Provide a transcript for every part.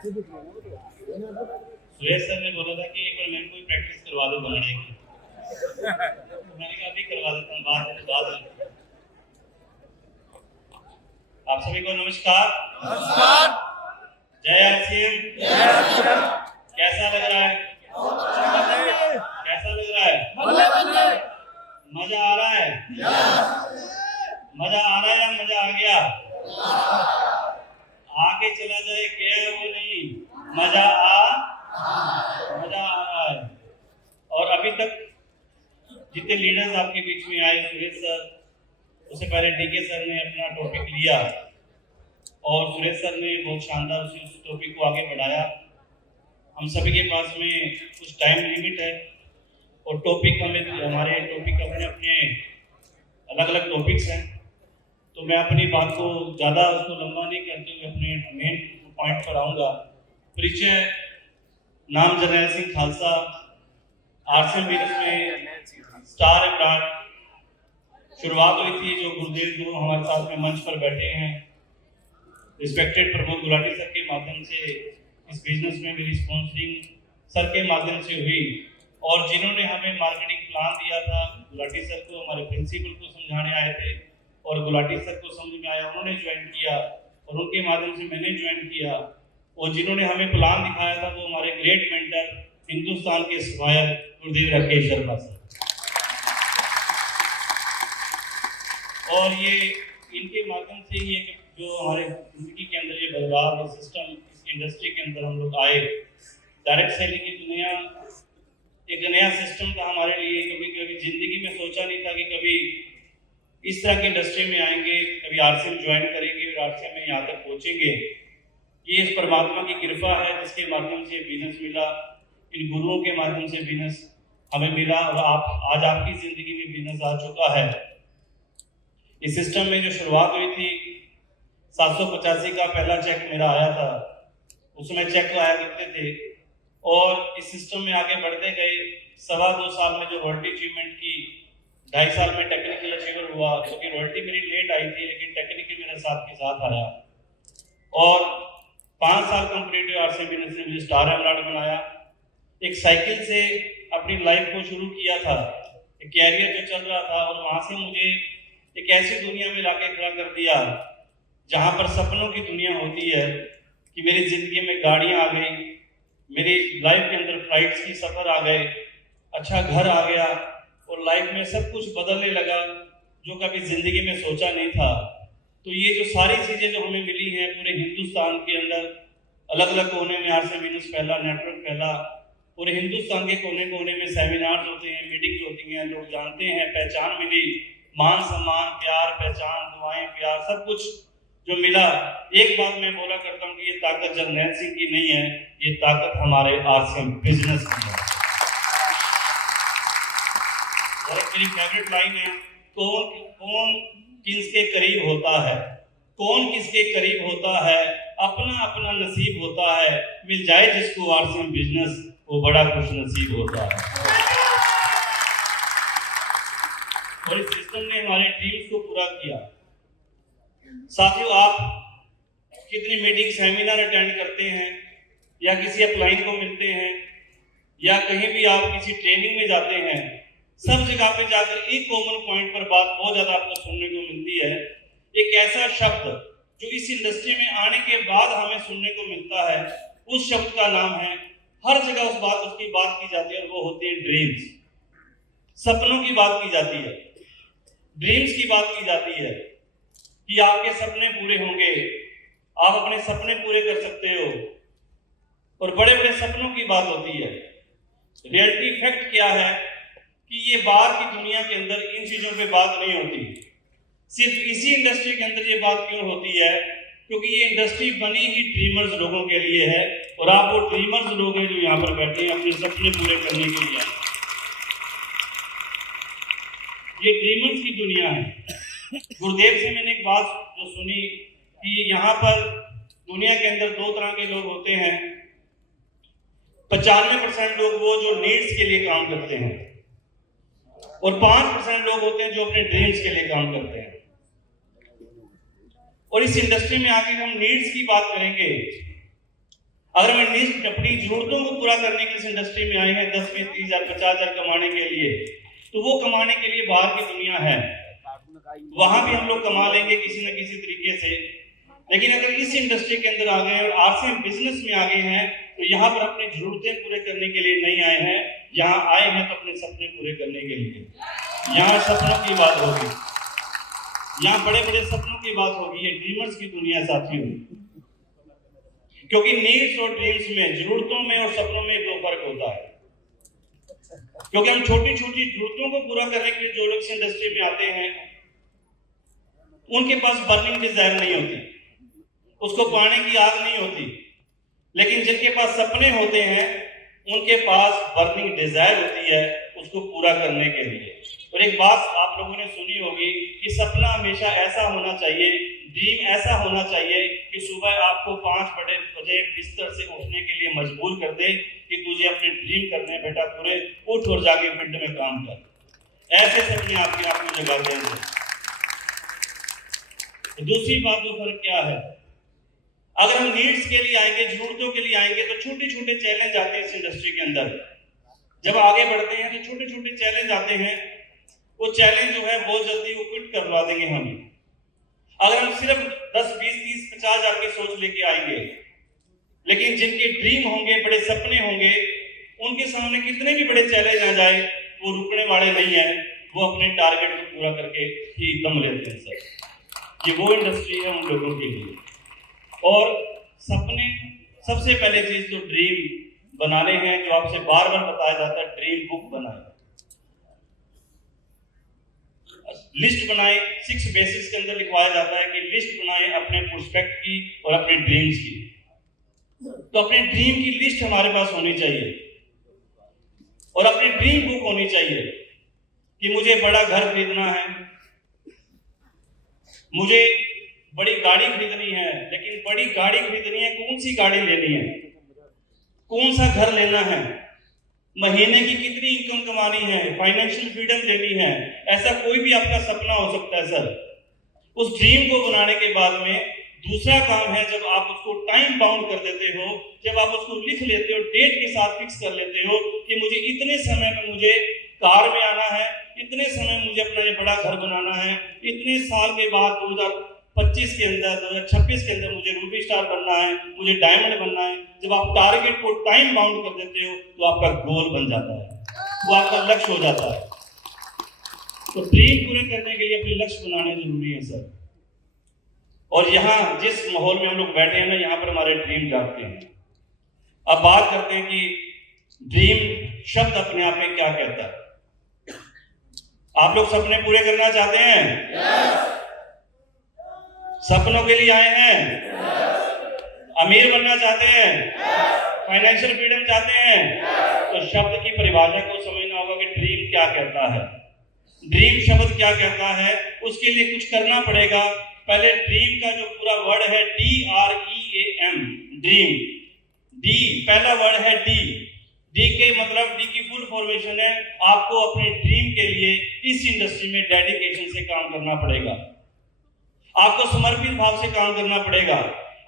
Suresh sir ने बोला था कि एक बार मैंने कोई प्रैक्टिस करवा दो बोलने की, मैंने कहा अभी करवा देता हूँ, बाद में। आप सभी को नमस्कार। नमस्कार। जय आरसीएम। कैसा लग रहा है? कैसा लग रहा है? मजा आ रहा है? मजा आ रहा है या मजा आ गया? आगे चला जाए क्या है वो नहीं, मजा आ रहा है। और अभी तक जितने लीडर्स आपके बीच में आए, सुरेश सर, उससे पहले डीके सर ने अपना टॉपिक लिया और सुरेश सर ने बहुत शानदार उस टॉपिक को आगे बढ़ाया। हम सभी के पास में कुछ टाइम लिमिट है और टॉपिक हमारे टॉपिक अपने अपने अलग अलग टॉपिक्स हैं, तो मैं अपनी बात को ज़्यादा उसको लंबा नहीं करते हुए अपने मेन पॉइंट पर आऊँगा। परिचय, नाम जरनैल सिंह खालसा, आरसीएम बिजनेस में स्टार एंड ब्रांड शुरुआत हुई थी जो गुरुदेव गुरु हमारे साथ में मंच पर बैठे हैं, रिस्पेक्टेड प्रमोद गुलाटी सर के माध्यम से इस बिजनेस में मेरी स्पॉन्सरिंग सर के माध्यम से हुई। और जिन्होंने हमें मार्केटिंग प्लान दिया था, गुलाटी सर को, हमारे प्रिंसिपल को समझाने आए थे और गुलाटी सर को समझ में आया, उन्होंने ज्वाइन किया और उनके माध्यम से मैंने ज्वाइन किया। और जिन्होंने हमें प्लान दिखाया था वो हमारे ग्रेट मेंटर, हिंदुस्तान के सफायर गुरुदेव राकेश शर्मा सर। और ये इनके माध्यम से ही एक जो हमारे जिंदगी के अंदर ये बदलाव, ये सिस्टम, इस इंडस्ट्री के अंदर हम लोग आए। डायरेक्ट सेलिंग की दुनिया एक नया सिस्टम था हमारे लिए। कभी जिंदगी में सोचा नहीं था कि कभी इस तरह की इंडस्ट्री में आएंगे, कभी आरसीएम ज्वाइन करेंगे और आरसीएम में यहाँ तक पहुँचेंगे। ये इस परमात्मा की कृपा है जिसके माध्यम से बिजनेस मिला, इन गुरुओं के माध्यम से बिजनेस हमें मिला और आज आपकी जिंदगी में बिजनेस आ चुका है। इस सिस्टम में जो शुरुआत हुई थी, 785 का पहला चेक मेरा आया था, उसमें चेक आया करते थे और इस सिस्टम में आगे बढ़ते गए। 2.25 साल में जो रॉयल्टी अचीवमेंट की, 2.5 साल में टेक्निकल अचीवर हुआ, क्योंकि रॉयल्टी मेरी लेट आई थी लेकिन टेक्निकल मेरे साथ के साथ आया। और 5 साल कंप्लीट हुए आरसीएम बिजनेस ने मुझे स्टार एमराल्ड बनाया। एक साइकिल से अपनी लाइफ को शुरू किया था, एक कैरियर जो चल रहा था, और वहां से मुझे एक ऐसी दुनिया में लाके खड़ा कर दिया जहां पर सपनों की दुनिया होती है कि मेरी जिंदगी में गाड़ियां आ गई, मेरी लाइफ के अंदर फ्लाइट्स की सफर आ गए, अच्छा घर आ गया और लाइफ में सब कुछ बदलने लगा जो कभी जिंदगी में सोचा नहीं था। तो ये जो सारी चीजें जो हमें मिली हैं पूरे हिंदुस्तान के अंदर, अलग अलग कोने में आरसीएम बिजनेस फैला, नेटवर्क फैला, पूरे हिंदुस्तान के कोने कोने में सेमिनार्स होते हैं, मीटिंग्स होती हैं, लोग जानते हैं, पहचान मिली, मान सम्मान, प्यार, पहचान, दुआएं, प्यार, सब कुछ जो मिला। एक बात मैं बोला करता हूँ कि ये ताकत जरनैल सिंह की नहीं है, ये ताकत हमारे आरसीएम बिजनेस की है। और एक मेरी फेवरेट लाइन है, कौन किसके करीब होता है, कौन किसके करीब होता है, अपना अपना नसीब होता है, मिल जाए जिसको आरसीएम बिजनेस वो बड़ा खुश नसीब होता है। और इस सिस्टम ने हमारे ड्रीम्स को पूरा किया। साथियों, आप कितनी मीटिंग, सेमिनार अटेंड करते हैं या किसी अपलाइन को मिलते हैं या कहीं भी आप किसी ट्रेनिंग में जाते हैं, सब जगह पे जाकर एक कॉमन पॉइंट पर बात बहुत ज्यादा आपको सुनने को मिलती है। एक ऐसा शब्द जो इस इंडस्ट्री में आने के बाद हमें सुनने को मिलता है, उस शब्द का नाम है, हर जगह उसकी बात की जाती है और वो होती है ड्रीम्स। सपनों की बात की जाती है, ड्रीम्स की बात की जाती है कि आपके सपने पूरे होंगे, आप अपने सपने पूरे कर सकते हो, और बड़े बड़े सपनों की बात होती है। रियलिटी फैक्ट क्या है कि ये बाहर की दुनिया के अंदर इन चीजों पे बात नहीं होती, सिर्फ इसी इंडस्ट्री के अंदर ये बात क्यों होती है? क्योंकि ये इंडस्ट्री बनी ही ड्रीमर्स लोगों के लिए है, और आप वो ड्रीमर्स लोग हैं जो यहाँ पर बैठे हैं अपने सपने पूरे करने के लिए। ये ड्रीमर्स की दुनिया है। गुरुदेव से मैंने एक बात जो सुनी कि यहाँ पर दुनिया के अंदर 2 तरह के लोग होते हैं। 95% लोग वो जो नीड्स के लिए काम करते हैं, और 5% लोग होते हैं जो अपने ड्रीम्स के लिए काम करते हैं। और इस इंडस्ट्री में आके हम नीड्स की बात करेंगे अगर हम अपनी जरूरतों को पूरा करने के इस इंडस्ट्री में आए हैं 10, 20, 30,000, 50,000 कमाने के लिए, तो वो कमाने के लिए बाहर की दुनिया है, वहां भी हम लोग कमा लेंगे किसी न किसी तरीके से। लेकिन अगर इस इंडस्ट्री के अंदर आ गए हैं और आरसीएम बिजनेस में आ गए हैं, तो यहाँ पर अपनी जरूरतें पूरे करने के लिए नहीं आए हैं, यहाँ आए हैं तो अपने सपने पूरे करने के लिए। यहाँ सपनों की बात होगी, यहाँ बड़े बड़े सपनों की बात होगी, ये ड्रीमर्स की दुनिया साथी होगी। क्योंकि नीड्स और ड्रीम्स में, जरूरतों में और सपनों में दो फर्क होता है। क्योंकि हम छोटी छोटी जरूरतों को पूरा करने के लिए जो लोग इस इंडस्ट्री में आते हैं, उनके पास बर्निंग डिजायर नहीं होती, उसको पाने की आग नहीं होती। लेकिन जिनके पास सपने होते हैं, उनके पास बर्निंग डिजायर होती है उसको पूरा करने के लिए। और एक बात आप लोगों ने सुनी होगी कि सपना हमेशा ऐसा होना चाहिए, ड्रीम ऐसा होना चाहिए कि सुबह आपको 5 बजे बिस्तर से उठने के लिए मजबूर कर दे कि तुझे अपने ड्रीम करने हैं बेटा, पूरे उठ और जाके फील्ड में काम कर। ऐसे सपने आपके आप में जगा देंगे। दूसरी बात जो फर्क क्या है, अगर हम नीड्स के लिए आएंगे, जरूरतों के लिए आएंगे, तो छोटे छोटे चैलेंज आते हैं इस इंडस्ट्री के अंदर। जब आगे बढ़ते हैं तो छोटे छोटे चैलेंज आते हैं, वो चैलेंज जो है बहुत जल्दी वो क्विट करवा देंगे हमें। अगर हम सिर्फ 10, 20, 30, 50,000 की सोच लेके आएंगे, लेकिन जिनके ड्रीम होंगे, बड़े सपने होंगे, उनके सामने कितने भी बड़े चैलेंज आ जाए वो रुकने वाले नहीं है, वो अपने टारगेट को पूरा करके ही दम लेते हैं सर। ये वो इंडस्ट्री है उन लोगों के लिए। और सपने, सबसे पहले चीज तो ड्रीम बनाने हैं, जो आपसे बार बार बताया जाता है, ड्रीम बुक बनाए, लिस्ट बनाए। 6 बेसिस के अंदर लिखवाया जाता है कि लिस्ट बनाए अपने प्रोस्पेक्ट की और अपने ड्रीम्स की। तो अपने ड्रीम की लिस्ट हमारे पास होनी चाहिए और अपनी ड्रीम बुक होनी चाहिए कि मुझे बड़ा घर खरीदना है, मुझे बड़ी गाड़ी खरीदनी है। लेकिन बड़ी गाड़ी खरीदनी है, कौन सी गाड़ी लेनी है, कौन सा घर लेना है, महीने की कितनी इनकम कमानी है, फाइनेंशियल फ्रीडम लेनी है, ऐसा कोई भी आपका सपना हो सकता है सर। उस ड्रीम को बनाने के बाद में दूसरा काम है, जब आप उसको टाइम बाउंड कर देते हो, जब आप उसको लिख लेते हो, डेट के साथ फिक्स कर लेते हो कि मुझे इतने समय में मुझे कार में आना है, इतने समय मुझे अपना ये बड़ा घर बनाना है, इतने साल के बाद 2025 के अंदर, 2026 के अंदर मुझे रूबी स्टार बनना है, मुझे डायमंड बनना है। जब आप टारगेट को टाइम बाउंड कर देते हो तो आपका गोल बन जाता है, वो आपका लक्ष्य हो जाता है। तो ड्रीम पूरे करने के लिए अपने लक्ष्य बनाने जरूरी है सर। और यहाँ जिस माहौल में हम लोग बैठे हैं ना, यहाँ पर हमारे ड्रीम जागते हैं। अब बात करते हैं कि ड्रीम शब्द अपने आप में क्या कहता है। आप लोग सपने पूरे करना चाहते हैं? सपनों के लिए आए हैं? अमीर बनना चाहते हैं? फाइनेंशियल फ्रीडम चाहते हैं? तो शब्द की परिभाषा को समझना होगा कि ड्रीम क्या कहता है। ड्रीम शब्द क्या कहता है, उसके लिए कुछ करना पड़ेगा। पहले ड्रीम का जो पूरा वर्ड है DREAM, ड्रीम, डी पहला वर्ड है डी के मतलब, डी की फुल फॉर्मेशन है, आपको अपने ड्रीम के लिए इस इंडस्ट्री में डेडिकेशन से काम करना पड़ेगा, आपको समर्पित भाव से काम करना पड़ेगा।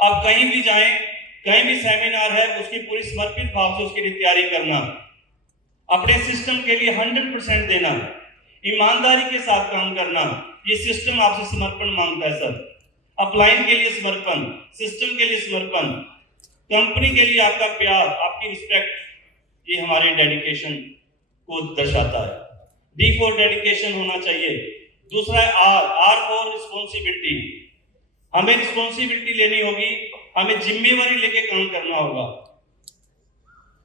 आप कहीं भी जाएं, कहीं भी सेमिनार है, उसकी पूरी समर्पित भाव से उसके लिए तैयारी करना, अपने सिस्टम के लिए 100% देना, ईमानदारी के साथ काम करना। ये सिस्टम आपसे समर्पण मांगता है सर। अपलाइन के लिए समर्पण, सिस्टम के लिए समर्पण, कंपनी के लिए आपका प्यार, आपकी रिस्पेक्ट, ये हमारे डेडिकेशन को दर्शाता है। डी फॉर डेडिकेशन होना चाहिए। दूसरा है आर फॉर रिस्पॉन्सिबिलिटी। हमें रिस्पॉन्सिबिलिटी लेनी होगी, हमें जिम्मेवारी लेके काम करना होगा।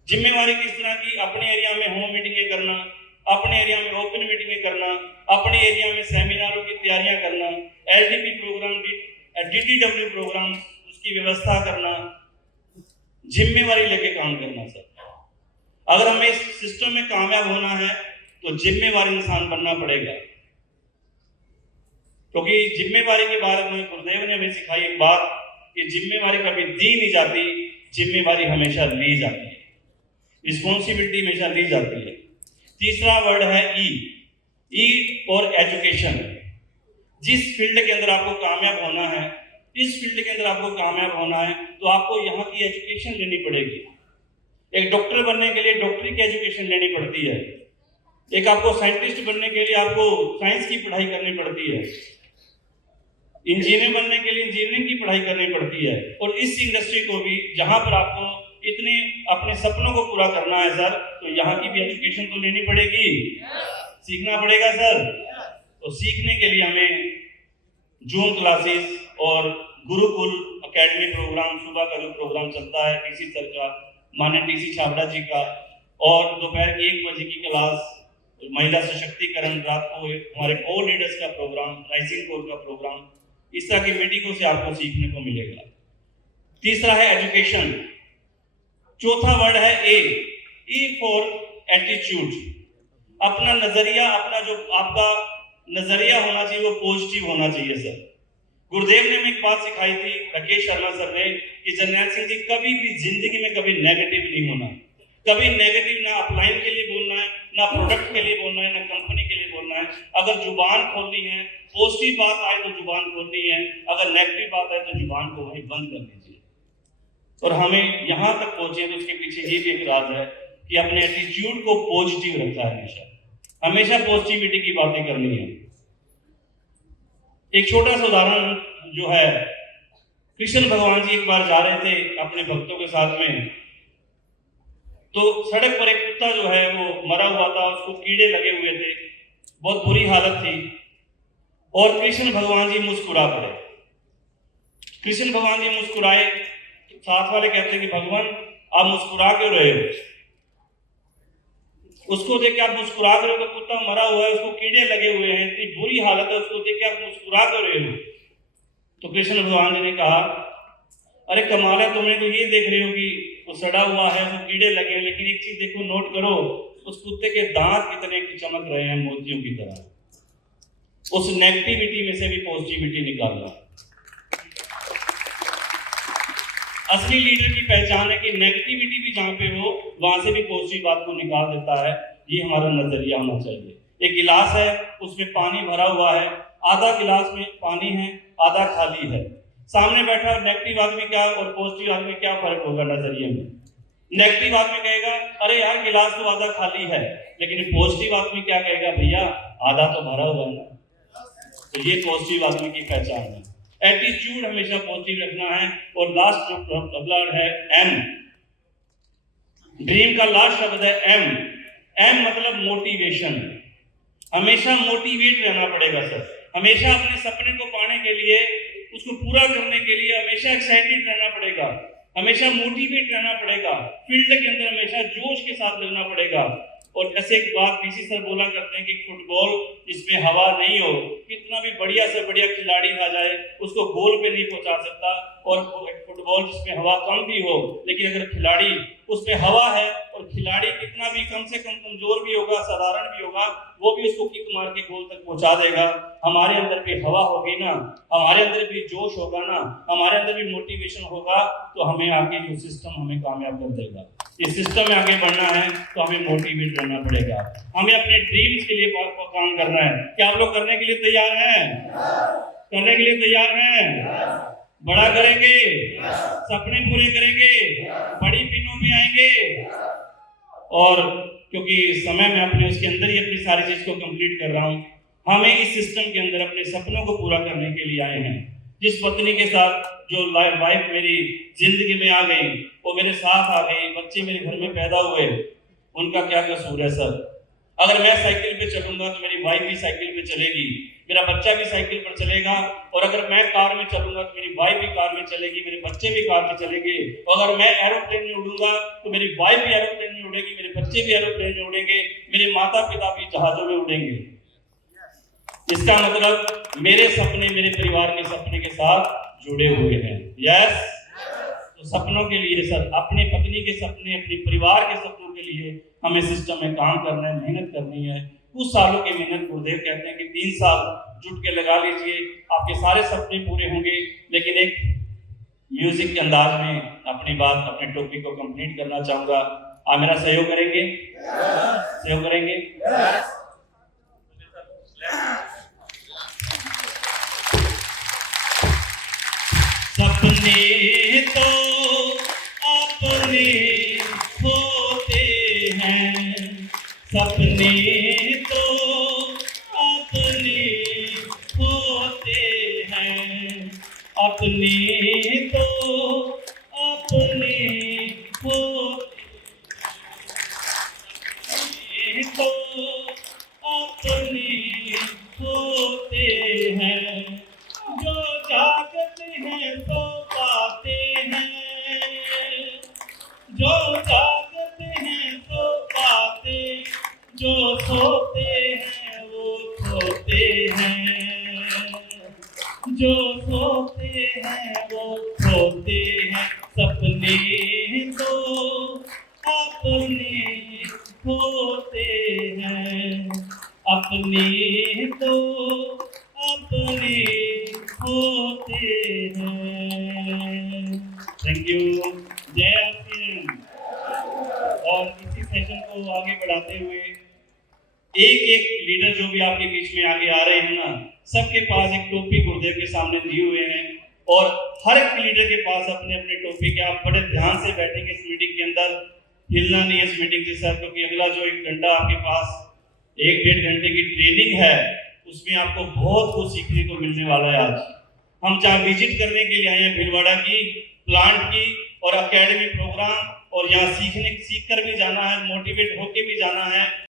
जिम्मेवारी किस तरह की? अपने एरिया में होम मीटिंगें करना, अपने एरिया में ओपन मीटिंगें करना, अपने एरिया में सेमिनारों की तैयारियां करना, LDP प्रोग्राम, DTW प्रोग्राम, उसकी व्यवस्था करना, जिम्मेवारी लेके काम करना सर। अगर हमें इस सिस्टम में कामयाब होना है तो जिम्मेवार इंसान बनना पड़ेगा। क्योंकि जिम्मेवारी के बारे में गुरुदेव ने हमें सिखाई एक बात कि जिम्मेवारी कभी दी नहीं जाती, जिम्मेवारी हमेशा ली जाती है, रिस्पॉन्सिबिलिटी हमेशा ली जाती है। तीसरा वर्ड है ई फॉर एजुकेशन। जिस फील्ड के अंदर आपको कामयाब होना है, इस फील्ड के अंदर आपको कामयाब होना है तो आपको यहाँ की एजुकेशन लेनी पड़ेगी। एक डॉक्टर बनने के लिए डॉक्टरी की एजुकेशन लेनी पड़ती है, एक आपको साइंटिस्ट बनने के लिए आपको साइंस की पढ़ाई करनी पड़ती है, इंजीनियर बनने के लिए इंजीनियरिंग की पढ़ाई करनी पड़ती है। और इस इंडस्ट्री को भी जहां पर आपको इतने अपने सपनों को पूरा करना है सर, तो यहाँ की भी एजुकेशन तो लेनी पड़ेगी, सीखना पड़ेगा सर। तो सीखने के लिए हमें जूम क्लासेस और गुरुकुल एकेडमी प्रोग्राम, सुबह का जो प्रोग्राम चलता है टीसी सर का, माननीय टीसी छाबड़ा जी का, और दोपहर की 1 बजे की क्लास महिला सशक्तिकरण, रात को हमारे को लीडर्स का प्रोग्राम, राइजिंग कोर का प्रोग्राम, इस तरह की मीटिंगों से आपको सीखने को मिलेगा। तीसरा है एजुकेशन। चौथा वर्ड है ए फॉर एटीट्यूड। अपना नजरिया, अपना जो आपका नजरिया होना चाहिए वो पॉजिटिव होना चाहिए सर। गुरुदेव ने हमें एक बात सिखाई थी, राकेश शर्मा सर ने, कि जर्नैल सिंह जी कभी भी जिंदगी में कभी नेगेटिव नहीं होना, कभी नेगेटिव ना अपलाइन के लिए बोलना है, ना प्रोडक्ट के लिए बोलना है, ना कंपनी के लिए बोलना है। अगर जुबान खोलनी है, पॉजिटिव बात आए तो जुबान खोलनी है, अगर नेगेटिव बात आए तो जुबान को वहीं बंद कर दीजिए। और हमें यहाँ तक पहुंचे तो उसके पीछे ये भी एक राज है कि अपने एटीट्यूड को पॉजिटिव रखा है, हमेशा पॉजिटिविटी की बातें करनी है। एक छोटा सा उदाहरण जो है, कृष्ण भगवान जी एक बार जा रहे थे अपने भक्तों के साथ में, तो सड़क पर एक कुत्ता जो है वो मरा हुआ था, उसको कीड़े लगे हुए थे, बहुत बुरी हालत थी। और कृष्ण भगवान जी मुस्कुरा पड़े। कृष्ण भगवान जी मुस्कुराए, साथ वाले कहते हैं कि भगवान आप मुस्कुरा क्यों रहे हो? उसको देख के आप मुस्कुरा कर रहे हो, कुत्ता मरा हुआ है, उसको कीड़े लगे हुए हैं, इतनी बुरी हालत है, उसको देख के आप मुस्कुरा कर रहे हो। तो कृष्ण भगवान जी ने कहा, अरे कमाल है, तुमने तो ये देख रहे हो कि वो सड़ा हुआ है, वो कीड़े लगे हैं, लेकिन एक चीज देखो, नोट करो, उस कुत्ते के दांत कितने चमक रहे हैं मोतियों की तरह। उस नेगेटिविटी में से भी पॉजिटिविटी निकालना। असली लीडर की पहचान है कि नेगेटिविटी भी जहां पे हो वहां से भी पॉजिटिव बात को निकाल देता है। ये हमारा नजरिया होना चाहिए। एक गिलास है, उसमें पानी भरा हुआ है, आधा गिलास में पानी है, आधा खाली है। सामने बैठा नेगेटिव आदमी क्या और पॉजिटिव आदमी क्या फर्क होगा नजरिए में? नेगेटिव आदमी कहेगा अरे यार गिलास तो आधा खाली है, लेकिन पॉजिटिव आदमी क्या कहेगा, भैया आधा तो भरा हुआ है ना। तो ये पॉजिटिव आदमी की पहचान है। एटीट्यूड हमेशा पॉजिटिव रखना है। और लास्ट जो अगला है एम, ड्रीम का लास्ट शब्द है एम। एम मतलब मोटिवेशन। हमेशा मोटिवेट रहना पड़ेगा सर। हमेशा अपने सपने को पाने के लिए, उसको पूरा करने के लिए हमेशा एक्साइटेड रहना पड़ेगा, हमेशा मोटिवेट रहना पड़ेगा, फील्ड के अंदर हमेशा जोश के साथ लगना पड़ेगा। और जैसे एक बात पीसी सर बोला करते हैं कि फुटबॉल जिसमें हवा नहीं हो, कितना भी बढ़िया से बढ़िया खिलाड़ी आ जाए उसको गोल पे नहीं पहुंचा सकता। और फुटबॉल जिसमें हवा कम भी हो, लेकिन अगर खिलाड़ी उसमें हवा है और खिलाड़ी कितना भी कम से कम कमजोर भी होगा, साधारण भी होगा, वो भी उसको किक मार के गोल तक पहुंचा देगा। हमारे अंदर भी हवा होगी ना, हमारे अंदर भी जोश होगा ना, हमारे अंदर भी मोटिवेशन होगा, तो हमें आगे जो सिस्टम हमें कामयाब कर देगा। इस सिस्टम में आगे बढ़ना है तो हमें मोटिवेट रहना पड़ेगा, हमें अपने ड्रीम्स के लिए काम करना है। क्या आप लोग करने के लिए तैयार हैं? करने के लिए तैयार हैं? बड़ा करेंगे, सपने पूरे करेंगे, बड़ी पिनों में आएंगे। और क्योंकि समय में अपने उसके अंदर ही अपनी सारी चीज को कंप्लीट कर रहा हूं, हमें इस सिस्टम के अंदर अपने सपनों को पूरा करने के लिए आए हैं। जिस पत्नी के साथ जो वाइफ मेरी जिंदगी में आ गई, वो मेरे साथ आ गई, बच्चे मेरे घर में पैदा हुए, उनका क्या कसूर है सर? अगर मैं साइकिल पे चलूंगा तो मेरी वाइफ भी साइकिल पे चलेगी, मेरा बच्चा भी साइकिल पर चलेगा। और अगर मैं कार में चलूंगा तो मेरी वाइफ भी कार में चलेगी, मेरे बच्चे भी कार में चलेंगे। और अगर मैं एरोप्लेन में उड़ूंगा तो मेरी वाइफ भी एरोप्लेन में उड़ेगी, मेरे बच्चे भी एरोप्लेन में उड़ेंगे, मेरे माता पिता भी जहाजों में उड़ेंगे। इसका मतलब मेरे सपने मेरे परिवार के सपने के साथ जुड़े हुए हैं। यस, तो सपनों के लिए सर, अपने पत्नी के सपने, अपने परिवार के सपनों के लिए हमें सिस्टम में काम करना है, मेहनत करनी है। कुछ सालों की मेहनत, गुरुदेव कहते हैं कि 3 साल जुट के लगा लीजिए, आपके सारे सपने पूरे होंगे। लेकिन एक म्यूजिक के अंदाज में अपनी बात, अपने टॉपिक को कंप्लीट करना चाहूंगा। आप मेरा सहयोग करेंगे? सहयोग करेंगे? सपने तो अपने होते हैं, सपने तो अपने होते हैं, अपने तो अपने होते तो अपने होते हैं, जो जागते हैं तो पाते हैं, जो जागते हैं तो पाते, जो सोते हैं वो खोते हैं, जो सोते हैं वो खोते हैं, सपने तो अपने होते हैं, अपने तो अपने होते हैं। Thank you. जय सिंह। और इसी सेशन को आगे बढ़ाते हुए एक एक लीडर जो भी आपके बीच में आगे आ रहे हैं ना, सबके पास एक टोपी गुरुदेव के सामने दिए हुए हैं और हर एक लीडर के पास अपने अपने टोपी के, आप बड़े ध्यान से बैठेंगे इस मीटिंग के अंदर, हिलना नहीं है इस मीटिंग से सर, क्योंकि अगला जो 1 घंटा आपके पास 1-1.5 घंटे की ट्रेनिंग है, उसमें आपको बहुत कुछ सीखने को मिलने वाला है। आज हम जहाँ विजिट करने के लिए आए हैं भीलवाड़ा की प्लांट की और एकेडमी प्रोग्राम, और यहाँ सीख कर भी जाना है, मोटिवेट होके भी जाना है।